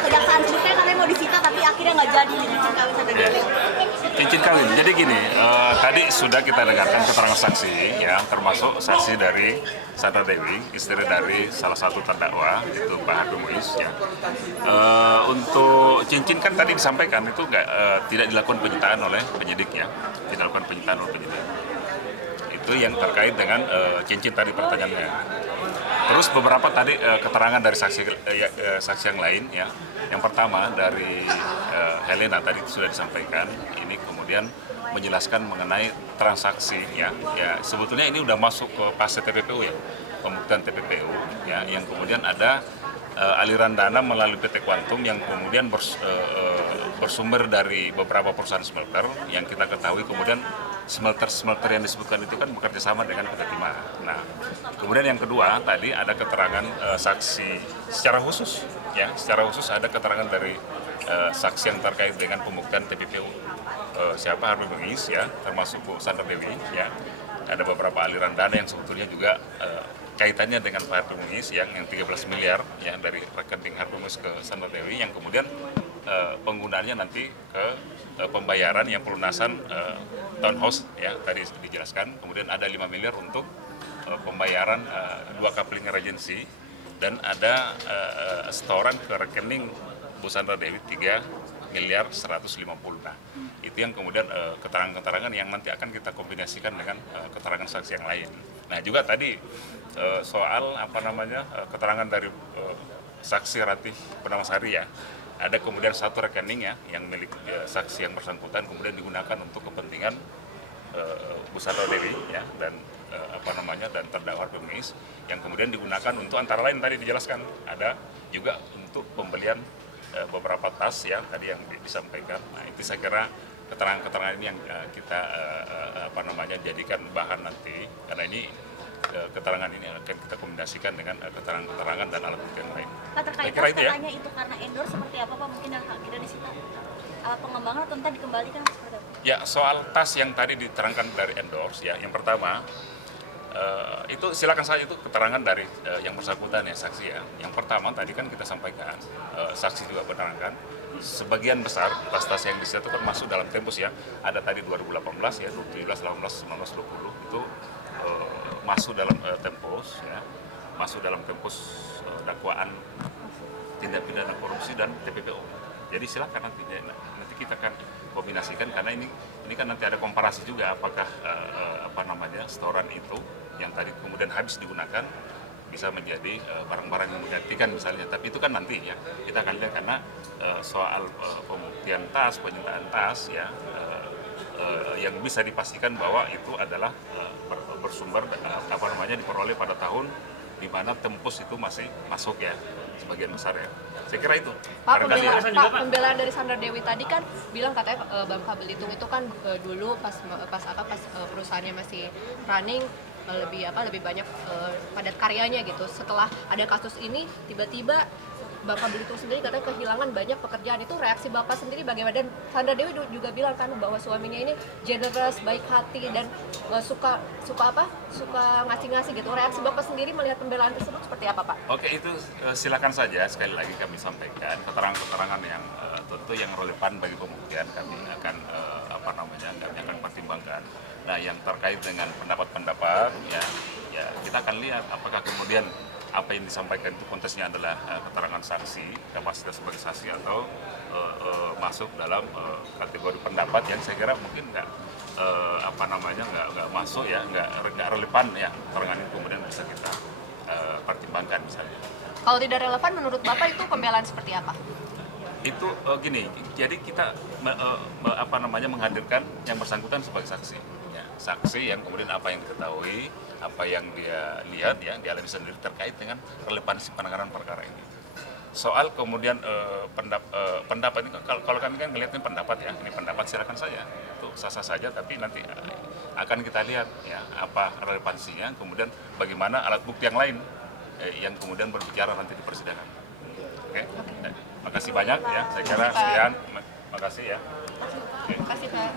kejaksaan ceritanya katanya mau disita tapi akhirnya nggak jadi nih cincin kawin Sandra Dewi. Cincin kawin. Jadi gini, tadi sudah kita dengarkan keterangan saksi, ya, termasuk saksi dari Sandra Dewi, istri dari salah satu terdakwa, itu Pak Harvey Muiz. Ya. Untuk cincin kan tadi disampaikan itu tidak dilakukan penyitaan oleh penyidik, ya, tidak dilakukan penyitaan oleh penyidik. Itu yang terkait dengan cincin tadi pertanyaannya. Terus beberapa tadi keterangan dari saksi yang lain, ya. Yang pertama dari Helena tadi sudah disampaikan, ini kemudian menjelaskan mengenai transaksi, ya. Ya sebetulnya ini udah masuk ke fase TPPU, ya, pembuktian TPPU, ya, yang kemudian ada aliran dana melalui PT Quantum yang kemudian bersumber dari beberapa perusahaan smelter yang kita ketahui kemudian smelter yang disebutkan itu kan bekerja sama dengan PT Timah. Nah, kemudian yang kedua tadi ada keterangan saksi secara khusus, ya, secara khusus ada keterangan dari saksi yang terkait dengan pembuktian TPPU. Siapa Harvey Muiz, ya, termasuk Bu Sandra Dewi, ya. Ada beberapa aliran dana yang sebetulnya juga kaitannya dengan Pak Harvey Muiz yang 13 miliar, ya, dari rekening Harvey Muiz ke Sandra Dewi yang kemudian penggunaannya nanti ke pembayaran yang pelunasan townhouse, ya, tadi dijelaskan. Kemudian ada 5 miliar untuk pembayaran 2 coupling regency dan ada setoran ke rekening Bu Sandra Dewi 3 miliar 150. Nah, itu yang kemudian keterangan-keterangan yang nanti akan kita kombinasikan dengan keterangan saksi yang lain. Nah, juga tadi soal keterangan dari saksi Ratih Pernamasari, ya, ada kemudian satu rekening, ya, yang milik saksi yang bersangkutan kemudian digunakan untuk kepentingan Bu Sandra Dewi, ya, dan dan terdakwa Harvey Muiz yang kemudian digunakan untuk antara lain tadi dijelaskan ada juga untuk pembelian beberapa tas, ya, tadi yang disampaikan. Nah, itu saya kira keterangan-keterangan ini yang kita jadikan bahan nanti, karena ini keterangan ini akan kita kombinasikan dengan keterangan-keterangan dan alat bukti yang lain. Pak, terkait tas katanya itu karena endorse seperti apa Pak, mungkin yang akhirnya disita pengembangan atau entah dikembalikan seperti apa? Ya, soal tas yang tadi diterangkan dari endorse, ya, yang pertama itu silakan saja itu keterangan dari yang bersangkutan, ya, saksi, ya. Yang pertama tadi kan kita sampaikan, saksi juga menerangkan sebagian besar tas-tas yang disita itu kan masuk dalam tempus, ya. Ada tadi 2018, ya, 2017, 18, 19, 20 itu masuk dalam tempus, ya, masuk dalam tempus dakwaan tindak pidana korupsi dan TPPO. Jadi silakan nanti kita akan kombinasikan karena ini kan nanti ada komparasi juga apakah setoran itu yang tadi kemudian habis digunakan bisa menjadi barang-barang yang menggantikan misalnya, tapi itu kan nanti, ya, kita akan lihat karena soal pembuktian tas, penyitaan tas, ya, yang bisa dipastikan bahwa itu adalah bersumber diperoleh pada tahun di mana tempus itu masih masuk, ya, sebagian besar, ya. Saya kira itu. Pak, pembelaan dari Sandra Dewi tadi kan bilang katanya Bangka Belitung itu kan dulu pas perusahaannya masih running lebih banyak padat karyanya gitu. Setelah ada kasus ini tiba-tiba Bangka Belitung sendiri katanya kehilangan banyak pekerjaan. Itu reaksi Bapak sendiri bagaimana? Dan Sandra Dewi juga bilang kan bahwa suaminya ini generous, baik hati dan suka ngasih-ngasih gitu. Reaksi Bapak sendiri melihat pembelaan tersebut seperti apa, Pak? Oke, itu silakan saja sekali lagi kami sampaikan keterangan-keterangan yang tentu yang relevan bagi pembuktian kami akan kami akan pertimbangkan. Nah, yang terkait dengan pendapat-pendapat, ya kita akan lihat apakah kemudian apa yang disampaikan itu konteksnya adalah keterangan saksi, kapasitas sebagai saksi atau masuk dalam kategori pendapat yang saya kira mungkin nggak masuk, ya, nggak relevan, ya, keterangan itu kemudian bisa kita pertimbangkan misalnya. Kalau tidak relevan menurut Bapak itu pembelaan seperti apa? Itu gini, jadi kita menghadirkan yang bersangkutan sebagai saksi, ya, saksi yang kemudian apa yang diketahui, apa yang dia lihat, ya, dialami sendiri terkait dengan relevansi penanganan perkara ini. Soal kemudian pendapat ini, kalau kami kan melihatnya pendapat, ya, ini pendapat silakan saja, itu sah-sah saja, tapi nanti akan kita lihat, ya, apa relevansinya, kemudian bagaimana alat bukti yang lain yang kemudian berbicara nanti di persidangan. Oke. Makasih banyak, ya, saya kira sekian. Makasih, ya. Terima kasih, Pak.